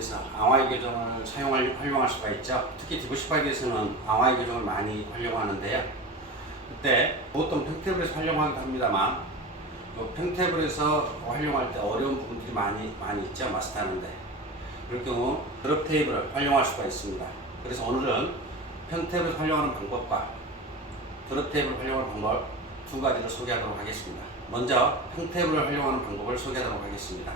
디브시파이드에서 앙와이 교정을 활용할 수가 있죠. 특히 디브시파이드에서는 앙와이 교정을 많이 활용하는데요. 그때 보통 평테이블에서 활용하기도 합니다만 평테이블에서 활용할 때 어려운 부분들이 많이 있죠. 마스터하는데. 그럴 경우 드롭 테이블을 활용할 수가 있습니다. 그래서 오늘은 평테이블에서 활용하는 방법과 드롭 테이블을 활용하는 방법 두 가지를 소개하도록 하겠습니다. 먼저 평테이블을 활용하는 방법을 소개하도록 하겠습니다.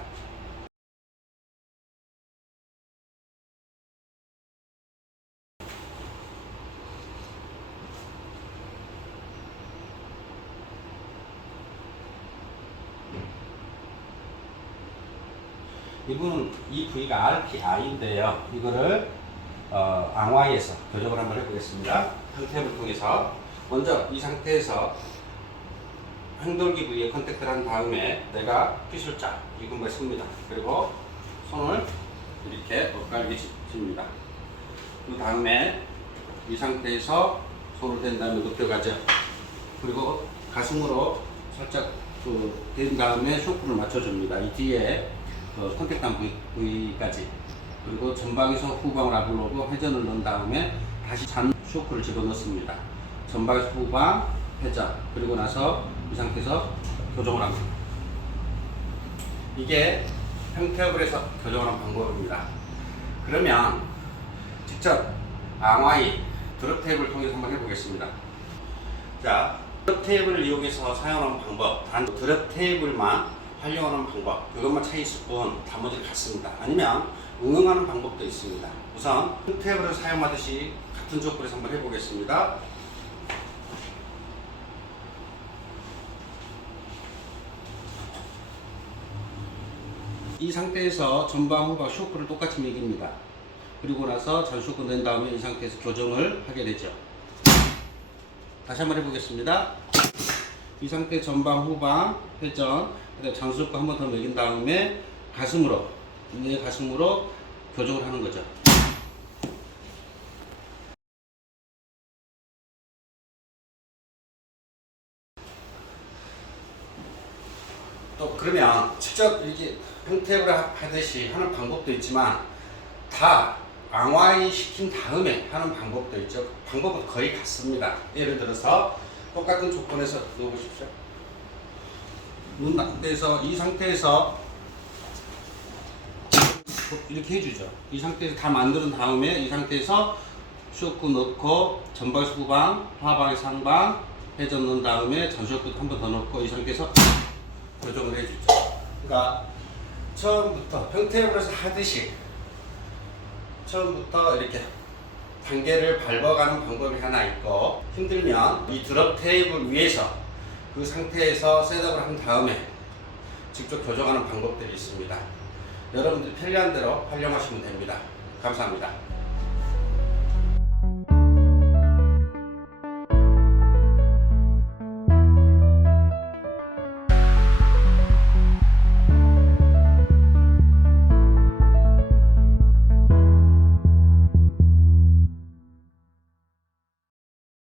이 부위가 RPI인데요. 이거를 앙와이에서 교정을 한번 해보겠습니다. 평테이블을 통해서 먼저 이 상태에서 행돌기 부위에 컨택트를 한 다음에 내가 피술자 이군부에 씁니다. 그리고 손을 이렇게 엇갈게 짚습니다. 그 다음에 이 상태에서 손을 댄 다음에 높여가죠. 그리고 가슴으로 살짝 댄 다음에 쇼크를 맞춰줍니다. 이 뒤에 컨택트한 부위까지. 그리고 전방에서 후방을 앞으로 놓고 회전을 넣은 다음에 다시 잔 쇼크를 집어넣습니다. 전방에서 후방, 회전. 그리고 나서 이 상태에서 교정을 합니다. 이게 평테이블에서 교정하는 방법입니다. 그러면 직접 앙와이 드롭 테이블을 통해서 한번 해보겠습니다. 자, 드롭 테이블을 이용해서 사용하는 방법, 단 드롭 테이블만 활용하는 방법, 그것만 차이 있을 뿐 나머지는 같습니다. 아니면 응용하는 방법도 있습니다. 우선 평테이블을 사용하듯이 같은 조건에서 한번 해보겠습니다. 이 상태에서 전방 후방 쇼크를 똑같이 매깁니다. 그리고 나서 잔 쇼크 낸 다음에 이 상태에서 교정을 하게 되죠. 다시 한번 해보겠습니다. 이 상태 전방 후방 회전, 잔 쇼크 한 번 더 매긴 다음에 가슴으로 교정을 하는 거죠. 또 그러면 직접 이렇게 평테이블을 하듯이 하는 방법도 있지만 다 앙와이 시킨 다음에 하는 방법도 있죠. 방법은 거의 같습니다. 예를 들어서 똑같은 조건에서 넣어보십시오. 눈 상태에서 이 상태에서 이렇게 해주죠. 이 상태에서 다 만든 다음에 이 상태에서 쇼크 넣고 전방에서 후방, 하방에서 상방, 회전 넣은 다음에 잔 쇼크 한 번 더 넣고 이 상태에서 교정을 해주죠. 그러니까 처음부터 평테이블에서 하듯이 처음부터 이렇게 단계를 밟아가는 방법이 하나 있고, 힘들면 이 드롭 테이블 위에서 그 상태에서 셋업을 한 다음에 직접 교정하는 방법들이 있습니다. 여러분들이 편리한 대로 활용하시면 됩니다. 감사합니다.